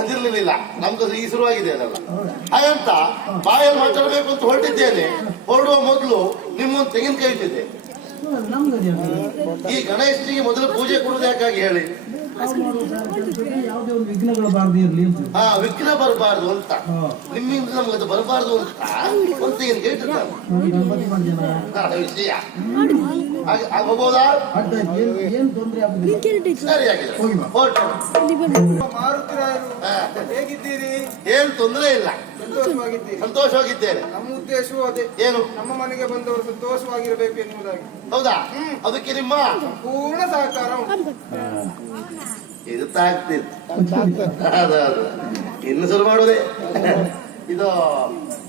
ಅದಿರ್ಲಿಲ್ಲ. ನಮ್ದು ಈ ಶುರುವಾಗಿದೆ ಅದೆಲ್ಲ ಹಾಗಂತ ಬಾಯಲ್ಲಿ ಮಾತಾಡಬೇಕು ಅಂತ ಹೊರಟಿದ್ದೇನೆ. ಹೊರಡುವ ಮೊದಲು ನಿಮ್ಮೊಂದು ತೆಂಗಿನಕಾಯಿ ಇಟ್ಟಿದ್ದೆ. ಈ ಗಣೇಶನಿಗೆ ಮೊದಲು ಪೂಜೆ ಕೊಡುವುದು ಯಾಕಾಗಿ ಹೇಳಿ? ಯಾವುದೇ ಒಂದು ವಿಘ್ನಗಳು ಬಾರದೇ ಇರಲಿ ಅಂತ. ಆ ವಿಘ್ನ ಬರಬಾರ್ದು ಅಂತ. ನಿಮ್ಮಿಂದ ನಮ್ಗೆ ಅದು ಬರಬಾರ್ದು ಅಂತ ನೋಡಿ ಗಣಪತಿ ಆ ವಿಷಯ. ಹಾಗೆ ಆಗ ಹೋಗೋದಾ ಅಡ್ಡ ಏನ್ ಏನ್ ತೊಂದ್ರೆ ಆಗುದಿಲ್ಲ. ಸರಿ ಆಗಿದೆ ಹೊರಟು ಮಾರುತಿರಾಯರು ಹಾ. ಹೇಗಿದ್ದೀರಿ? ಏನ್ ತೊಂದರೆ ಇಲ್ಲ. ಸಂತೋಷವಾಗಿದ್ದೇನೆ. ನಮ್ಮ ಉದ್ದೇಶವೂ ಅದೇ. ಏನು? ನಮ್ಮ ಮನೆಗೆ ಬಂದವರು ಸಂತೋಷವಾಗಿರಬೇಕು ಎನ್ನುವುದಾಗಿ. ಹೌದಾ? ಅದಕ್ಕೆ ನಿಮ್ಮ? ಪೂರ್ಣ ಸಹಕಾರ ಇದು ಅದು ಇನ್ನು ಶುರು ಮಾಡುದೇ? ಇದು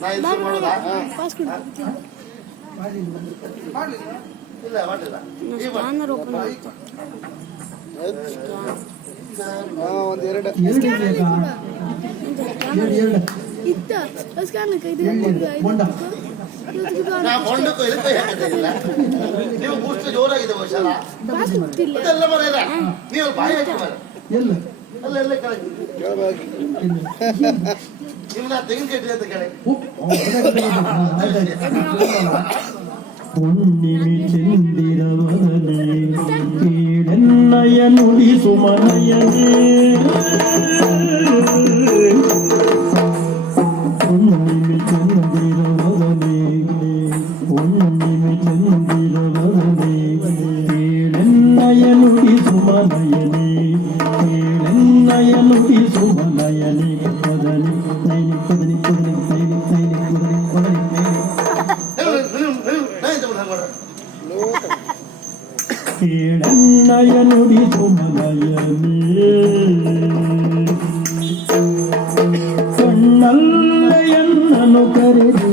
ನಾ ಇದು ಶುರು ಮಾಡುದಾ? ಮಾಡ್ಲಿ ಇಲ್ಲ ಮಾಡಿಲ್ಲ ಈ ಮಾಡು. ಒಂದ್ ಎರಡು ಎರಡು ಬೇಕಾ ಎರಡು ಎರಡು. ಇತ್ತ? ಅಸ್ಕಾನಕ್ಕೆ ಇದು ನೀವು ಬೂಸ್ಟ್ ಜೋರಾಗಿದೆ ಬಹುಶಃ. ಅಲ್ಲ ಎಲ್ಲ വേണന്നയനുടി സുമലയമേ കണ്ണല്ലയെന്നു കരുതി.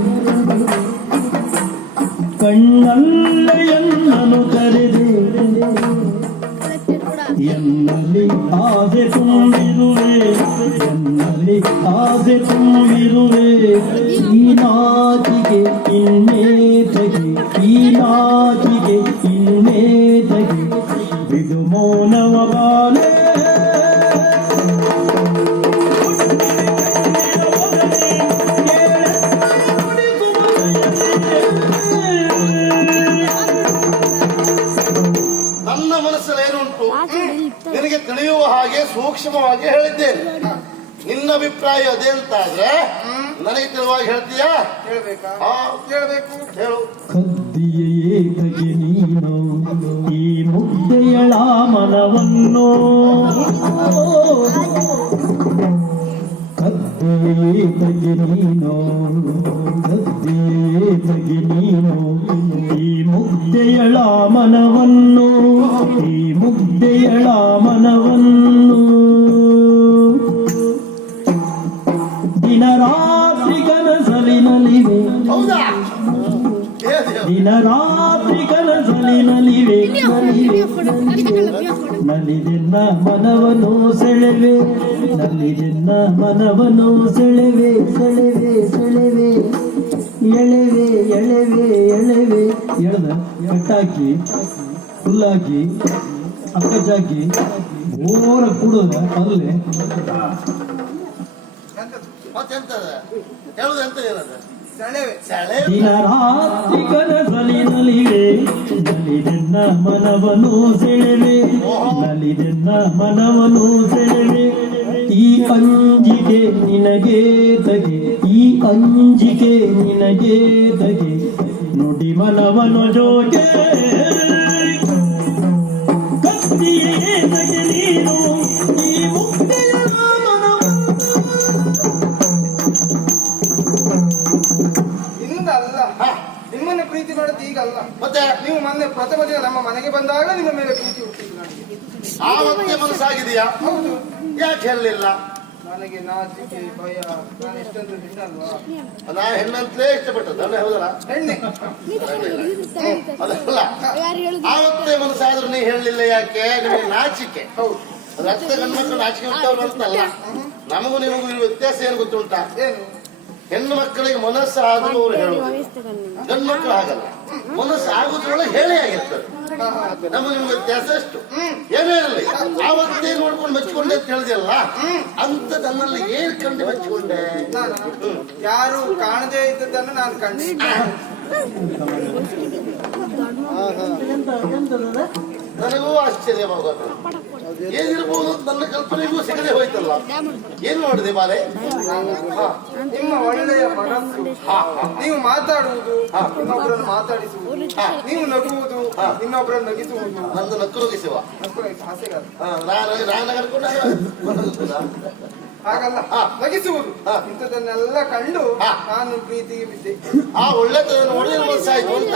കണ്ണല്ലയെന്നു കരുതി എന്നലി ആതെ ತುಂಬಿರುವೆ ಎನ್ನಲಿ ಆದೆ ತುಂಬಿರುವೆ ಈ ನಾಚಿಗೆ ಇನ್ನು ಸೂಕ್ಷ್ಮವಾಗಿ ಹೇಳಿದ್ದೇನೆ. ನಿನ್ನ ಅಭಿಪ್ರಾಯ ಅದೇ ಅಂತ ಆದ್ರೆ ನನಗೆ ತಿಳಿವಾಗಿ ಹೇಳ್ತೀಯಾ? ಹೇಳ್ಬೇಕಾ? ಹಾ. ಹೇಳ್ಬೇಕು. ಹೇಳು. ಕದ್ದಿಯೇ ಏಕಗೆ ನೀನು ಈ ಮುದ್ದೆಯಳ ಮನವನ್ನು ಕದ್ದಿಯೇ ಏಕಗೆ ನೀನು ಕದ್ದಿಯೇ ಏಕಗೆ ನೀನು ಈ ಮುದ್ದೆಯಳ ಮನವನ್ನು ಈ ಮುದ್ದೆಯಳ ಮನವನ್ನು ಸೆಳೆವೆ. ನಲಿದೆನ್ನ ಮನವನು ಸೆಳೆವೆ ಸೆಳೆವೆ ಸೆಳೆವೆ. ಎಳೆವೆ ಎಳೆವೆ ಎಳೆವೆ. ಎಳೆದ ಕಟ್ಟಾಕಿ ಹುಲ್ಲಾಕಿ ಅಕ್ಕಜಾಕಿ ಓರ ಕೂಡದ ಅಲ್ಲೇ ಮತ್ತೆಂತದ? ಹೇಳುದು ಎಂತ ಏನದ? ಸೆಳೆವೆ. ಸೆಳೆ ದಿನ ಕನಸಲಿನಲಿವೆ ನಲಿದೆನ್ನ ಮನವನು ಸೆಳೆದೆ. ನಲಿದೆನ್ನ ಮನವನು ಸೆಳೆವೆ ಈ ಅಂಜಿಕೆ ನಿನಗೆ ತಗೆ. ಈ ಅಂಜಿಕೆ ನಿನಗೆ ತಗೆ. ನುಡಿ ಮನವನು ಜೋಗೆ ಪ್ರಥಮ ದಿನ ನಮ್ಮ ಮನೆಗೆ ಬಂದಾಗ ನಿಮ್ಮ ಮೇಲೆ ಪ್ರೀತಿ ಹುಟ್ಟಿದ್ದು ನನಗೆ. ಆವತ್ತೇ ಮನಸ್ಸಾಗಿದೆಯಾ? ಹೌದು. ಯಾಕೆ ಹೇಳಲಿಲ್ಲ? ನನಗೆ ನಾಚಿಕೆ ಭಯ ನಾನು ಎಷ್ಟೊಂದು ಹೆಣ್ಣಲ್ವಾ? ನಾ ಹೆಣ್ಣಂತಲೇ ಇಷ್ಟಪಟ್ಟದ್ದು. ಅಲ್ಲ ಹೌದಲ್ಲ ಹೆಣ್ಣೆ. ಅದಲ್ಲ. ಯಾರು ಹೇಳುದು ಆವತ್ತೇ ಮನಸ್ಸಾದ್ರೂ ನೀ ಹೇಳಲಿಲ್ಲ ಯಾಕೆ? ನಿಮಗೆ ನಾಚಿಕೆ. ಹೌದು. ರಕ್ತ ಗಂಡ್ಮಕ್ಳು ನಾಚಿಕೆ ಅಂತಲ್ಲ. ನಮಗೂ ನಿಮಗೂ ಇರುವ ವ್ಯತ್ಯಾಸ ಏನು ಗೊತ್ತುಂಟಾ? ಏನು? ಹೆಣ್ಣು ಮಕ್ಕಳಿಗೆ ಮನಸ್ಸು ಆಗುವವರು ಅವ್ರು ಹೇಳುದು. ಗಂಡು ಮಕ್ಕಳು ಆಗಲ್ಲ ಮನಸ್ಸು ಆಗುದ್ರೊಳಗೆ ಹೇಳಿ ಆಗಿರ್ತದೆ. ನಮಗೆ ನಿಮ್ಗೆ ವ್ಯತ್ಯಾಸ ಎಷ್ಟು ಏನೇ ಇರಲಿ ಆವತ್ತೇ ನೋಡ್ಕೊಂಡು ಮೆಚ್ಕೊಂಡೆ ಅಂತ ಹೇಳಿದೆಯಲ್ಲ ಅಂತ ನನ್ನಲ್ಲಿ ಏನ್ ಕಂಡು ಮೆಚ್ಕೊಂಡೆ ನಾನು ಯಾರು ಕಾಣದೇ ಇದ್ದದನ್ನು ನಾನು ಕಂಡೆ ನನಗೂ ಆಶ್ಚರ್ಯವಾಗೋದು ಏನಿರ್ಬೋದು ನನ್ನ ಕಲ್ಪನೆಗೂ ಸಿಗದೆ ಹೋಯ್ತಲ್ಲ ಏನು ಮಾಡಿದೆ ಬಾಲೆ ನಿಮ್ಮ ಒಳ್ಳೆಯ ಮನಸ್ಸು. ನೀವು ಮಾತಾಡುವುದು ಇನ್ನೊಬ್ಬರನ್ನು ಮಾತಾಡಿಸುವುದು ನೀವು ನಗುವುದು ಇನ್ನೊಬ್ಬರನ್ನು ನಗಿಸುವುದು ನಂದು ನಕ್ಕುರುಗಿಸುವ ನಾನು ನಾನು ಹಾಗಲ್ಲ. ಹಾ. ನಗಿಸುವುದು ಹಾ. ಇಂಥದನ್ನೆಲ್ಲ ಕಂಡು. ನಾನು ಪ್ರೀತಿಗೆ ಬಿದ್ದೆ ಆ ಒಳ್ಳೆತನ ನೋಡಿ ಮನಸ್ಸಾಯ್ತು ಅಂತ.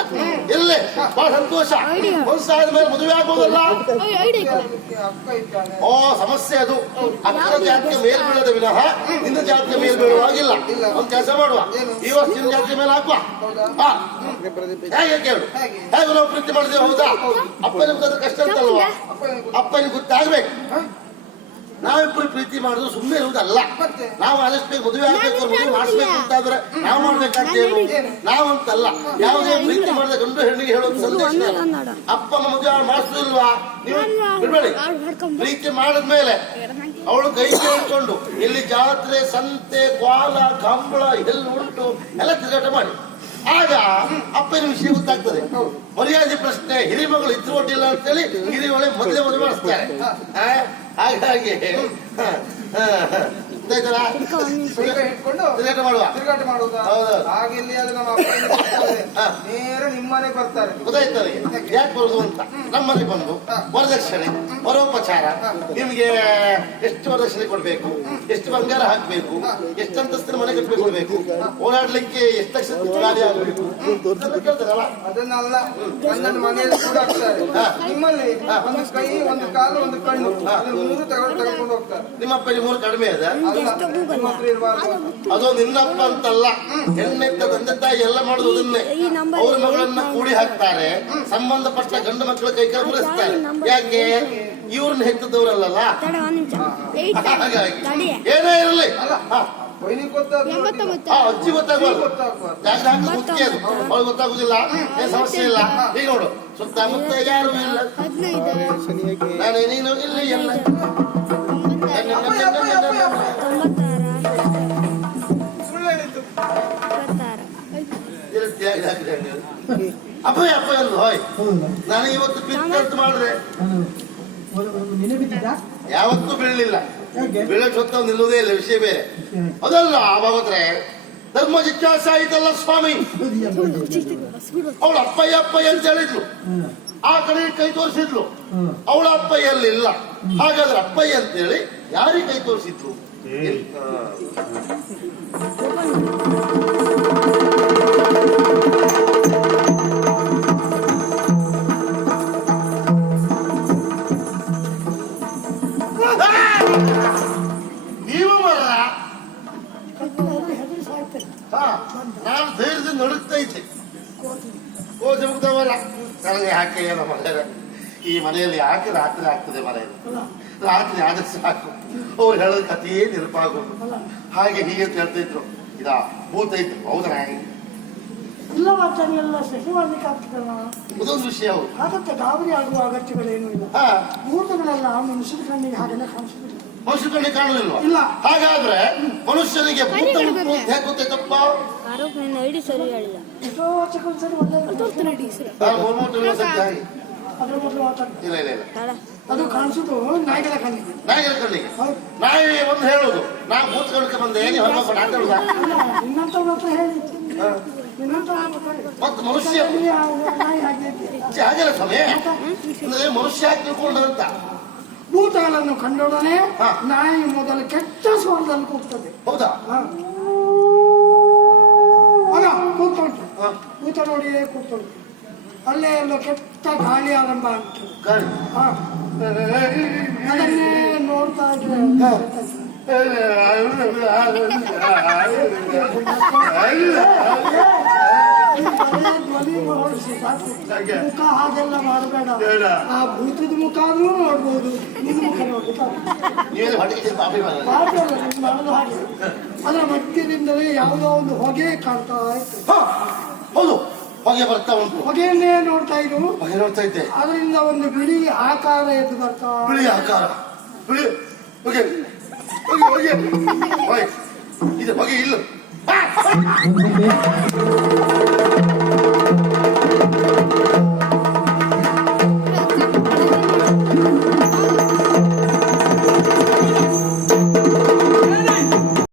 ಇಲ್ಲೇ ಬಹಳ ಸಂತೋಷ. ಮನಸ್ಸಾದ ಮೇಲೆ ಮದುವೆ ಅಕ್ಕ ಇದ್ದಾನೆ. ಓ ಸಮಸ್ಯೆ ಅದು. ಅಕ್ಕನ ಜಾತಿಗೆ ಮೇಲ್ ಬೀಳದ ವಿನಃ ನಿನ್ನ ಜಾತಿಗೆ ಮೇಲ್ ಬೀಳುವಾಗಿಲ್ಲ ಒಂದು ಕೆಲಸ ಮಾಡುವ. ಇವತ್ತು ನಿನ್ನ ಜಾತಿಗೆ ಮೇಲೆ ಹಾಕುವ. ಹಾ. ಹೇಗೆ ಕೇಳು. ಹೇಗೆ? ನಾವು ಪ್ರೀತಿ ಮಾಡಿದ್ದೇವೆ ಹೌದಾ? ಅಪ್ಪನಿಗೆ ಗೊತ್ತಾದ್ರೆ ಕಷ್ಟ ಅಂತಲ್ವಾ? ಅಪ್ಪನಿಗೆ ಗೊತ್ತಾಗ್ಬೇಕು. ನಾವಿಬ್ಬರು ಪ್ರೀತಿ ಮಾಡುದು ಸುಮ್ಮನೆ ಇರುವುದಲ್ಲ? ನಾವು ಆದಷ್ಟು ಮದುವೆ ಆಗ್ಬೇಕು ಮದುವೆ ಮಾಡಿಸ್ಬೇಕು ಅಂತಾದ್ರೆ ನಾವು ಮಾಡ್ಬೇಕಾದ್ದೇನು ನಾವಂತಲ್ಲ ಯಾವುದೇ ಪ್ರೀತಿ ಮಾಡಿದ ಗಂಡು ಹೆಣ್ಣಿಗೆ ಹೇಳೋದು ಸಂದೇಶ ಅಪ್ಪ ಅಪ್ಪನ ಮದುವೆ ಮಾಡಿಸುದಿಲ್ವಾ ನೀವು ಬಿಡ್ಬೇಡಿ. ಪ್ರೀತಿ ಮಾಡಿದ್ಮೇಲೆ ಅವಳು ಕೈ ಕೇಳಿಕೊಂಡು ಇಲ್ಲಿ ಜಾತ್ರೆ ಸಂತೆ ಕ್ವಾಲ ಕಂಬಳ ಎಲ್ಲ ಉಂಟು ಎಲ್ಲ ತಿರುಗಾಟ ಮಾಡಿ. ಆಗ ಅಪ್ಪನ ವಿಷಯ ಗೊತ್ತಾಗ್ತದೆ ಮರ್ಯಾದೆ ಪ್ರಶ್ನೆ ಹಿರಿಮಗಳು ಇದ್ರು ಒಡ್ಡಿಲ್ಲ ಅಂತೇಳಿ ಹಿರಿಯೊಳೆ ಮೊದಲೇ ಮದುವೆ ಮಾಡಿಸ್ತಾರೆ. ಹಾಗಾಗಿ ನಮ್ಮ. ನೇರ ನಿಮ್ಮನೆ ಬರ್ತಾರೆ. ಗೊತ್ತಾಯ್ತದೆ ಯಾಕೆ? ಬರುದು ಅಂತ? ನಮ್ಮನೆ ಬಂದು ವರದಕ್ಷಿಣೆ ವರೋಪಚಾರ ನಿಮ್ಗೆ ಎಷ್ಟು ವರದಕ್ಷಿಣೆ ಕೊಡ್ಬೇಕು ಎಷ್ಟು ಬಂಗಾರ ಹಾಕ್ಬೇಕು ಎಷ್ಟು ಅಂತಸ್ತಿನ ಮನೆ ಕಟ್ಬೇಕು ಕೊಡ್ಬೇಕು ಓಡಾಡ್ಲಿಕ್ಕೆ ಎಷ್ಟು ಲಕ್ಷ ಗಾಡಿ ಆಗಬೇಕು? ಅದನ್ನೆಲ್ಲ ನನ್ನ ಮನೆಯಲ್ಲಿ ಕೂಡ ಆಗ್ತಾರೆ ನಿಮ್ಮಲ್ಲಿ ಒಂದು ಕೈ ಒಂದು ಕಾಲು ಒಂದು ಕಣ್ಣು. ಅದನ್ನ ಮೂರು ತಗೊಂಡು ತಗೊಂಡು ಹೋಗ್ತಾರೆ. ನಿಮ್ಮಪ್ಪ ಮೂರು ಕಡಿಮೆ ಅದ ಅದು ನಿನ್ನಪ್ಪ ಅಂತಲ್ಲ. ಹೆಣ್ಣೆತ್ತ ತಂದೆ ತಾಯಿ ಎಲ್ಲ ಮಾಡುದು ಅದನ್ನೇ. ಅವ್ರ ಮಗಳನ್ನ ಕೂಡಿ ಹಾಕ್ತಾರೆ. ಸಂಬಂಧಪಟ್ಟ ಗಂಡು ಮಕ್ಕಳ ಕೈ ಕಾಲು ಮುರಿಸ್ತಾರೆ ಯಾಕೆ? ಇವ್ರನ್ನ ಹೆತ್ತದವ್ರಲ್ಲ ಹಾಗಾಗಿ ಏನೇ ಇರಲಿ. ಅಜ್ಜಿ ಅವ್ಳಿಗೆ ಗೊತ್ತಾಗುದಿಲ್ಲ. ಏನ್ ಸಮಸ್ಯೆ ಇಲ್ಲ? ಈಗ ನೋಡು. ಸುತ್ತಮುತ್ತ ಯಾರು ಇಲ್ಲ? ನಾನು ನೀನು ಇಲ್ಲಿ ಎಲ್ಲ. ಸುಳ್ಳು ಹೇಳಿದ್ದು. ಅಪ್ಪ ಅಪ್ಪ ಅಂದ್ರು ಹೋಯ್. ನಾನು ಇವತ್ತು ಪಿತ್ ಮಾಡಿದೆ. ಯಾವತ್ತೂ ಬೀಳಲಿಲ್ಲ. ಬೀಳಕ್ ನಿಲ್ಲೋದೇ ನಿಲ್ಲುವುದೇ ಇಲ್ಲ ವಿಷಯ ಬೇರೆ. ಅದಲ್ಲ ಭಾಗವತ್ರೆ ಧರ್ಮ ಜಿಜ್ಞಾಸ ಆಯ್ತಲ್ಲ ಸ್ವಾಮಿ? ಅವಳ ಅಪ್ಪಯ್ಯ ಅಪ್ಪಯ್ಯ ಅಂತ ಹೇಳಿದ್ಲು. ಆ ಕಡೆ ಕೈ ತೋರಿಸಿದ್ಲು. ಅವಳ ಅಪ್ಪಯ್ಯ ಅಲ್ಲಿಲ್ಲ ಹಾಗಾದ್ರೆ ಅಪ್ಪಯ್ಯ ಅಂತೇಳಿ ಯಾರಿಗೆ ಕೈ ತೋರಿಸಿದ್ರು? ಕೋಚ ಮುಗ್ದವಲ್ಲ ನನಗೆ ಯಾಕೆ ಏನೋ ಮನೆಯ ಈ ಮನೆಯಲ್ಲಿ ಯಾಕೆ ರಾತ್ರಿ ಆಗ್ತದೆ ಮನೆಯಲ್ಲಿ? ರಾತ್ರಿ ಆದಷ್ಟು ಸಾಕು. ಅವ್ರು ಹೇಳೋದು ಕಥೆಯೇ ನೆನಪಾಗೋದು ಹಾಗೆ ಹೀಗೆ ಅಂತ ಹೇಳ್ತಾ ಇದ್ರು. ಇದಾ ಭೂತ ಇತ್ತು ಹೌದಾ ಇಲ್ಲ ಮಾತಾಡಿ ಎಲ್ಲ ಸಹಿ ಮಾಡ್ಲಿಕ್ಕೆ ಆಗ್ತದಲ್ಲ. ಇದೊಂದು ವಿಷಯ ಹೌದು ಹಾಗಂತ ಗಾಬರಿ ಆಗುವ ಅಗತ್ಯಗಳೇನು ಇಲ್ಲ. ಹಾ. ಭೂತಗಳೆಲ್ಲ ಮನುಷ್ಯನ ಕಣ್ಣಿಗೆ ಹಾಗೆಲ್ಲ ಕಾಣಿಸುದಿಲ್ಲ ಮನುಷ್ಯನ ಕಣ್ಣಿಗೆ ಕಾಣಲಿಲ್ವಾ ಇಲ್ಲ. ಹಾಗಾದ್ರೆ ಮನುಷ್ಯನಿಗೆ ಭೂತ ಹೇಗೆ ಗೊತ್ತಾಯ್ತಪ್ಪ ನನ್ನ ಐಡಿ ಸರಿ ಹೇಳಿಲ್ಲ. ಇಲ್ಲ ಇಲ್ಲ ಇಲ್ಲ. ಅದು ಕಾಣಿಸೋದು ನಾಯಿಗಳ ಕಣ್ಣಿಗೆ. ನಾಯಿಗಳ ಕಣ್ಣಿಗೆ. ಹೌದು. ನಾಯಿ ಒಂದು ಹೇಳುದು. ನಾ ಭೂತ ಬಂದೆ ನೀವು ಹೊರಗೆ ಆಟ ಆಡುದಾ ಇನ್ನಂತವ್ರ ಹತ್ರ ಹೇಳಿ. ಇನ್ನಂತವ್ರ ಹತ್ರ ಹೇಳಿ. ಮತ್ತು ಮನುಷ್ಯ. ಹಾಗೆಲ್ಲ ಸಮಯ? ಅಂದ್ರೆ ಮನುಷ್ಯ ತಿಳ್ಕೊಂಡಂತ ಭೂತಗಳನ್ನು ಕಂಡೊಡನೆ ನಾಯಿ ಮೊದಲು ಕೆಟ್ಟ ಸ್ವರದಲ್ಲಿ ಕೂಗ್ತದೆ. ಹೌದಾ? ಭೂತ ನೋಡಿ ಕೂತ್ಕೊಳ್ತು ಅಲ್ಲೇ ಎಲ್ಲ ಕೆಟ್ಟ ಗಾಳಿ ಆರಂಭ ಆಗ್ತದೆ. ಗಾಳಿ. ಹಾ. ಅದನ್ನೇ ನೋಡ್ತಾ ಇದ್ರೆ ಬರೀ ಧ್ವನಿ ಹೊರಡಿಸಿ ಸಾಕು ಹಾಗೆ. ಮುಖ ಹಾಗೆಲ್ಲ ಮಾಡಬೇಡ. ಬೇಡ. ಆ ಭೂತದ ಮುಖ ಆದ್ರೂ ನೋಡ್ಬೋದು. ನಿನ್ನ ಮುಖ ಮಾಡೋದು ಹಾಗೆ ಅದರ ಮಧ್ಯದಿಂದಲೇ ಯಾವುದೋ ಒಂದು ಹೊಗೆ ಕಾಣ್ತಾ ಇತ್ತು ಹಾ, ಹೌದು. ಹೊಗೆ ಬರ್ತಾ ಉಂಟು. ಹೊಗೆಯನ್ನೇ ನೋಡ್ತಾ ಇದ್ರು ಹೊಗೆ ನೋಡ್ತಾ ಇದ್ದೆ. ಅದರಿಂದ ಒಂದು ಬಿಳಿ ಆಕಾರ ಎದ್ದು ಬರ್ತಾ ಬಿಳಿ ಆಕಾರ. ಬಿಳಿ. ಹೊಗೆ. ಹೊಗೆ ಹೊಗೆ. ಇದು ಹೊಗೆ ಇಲ್ಲ.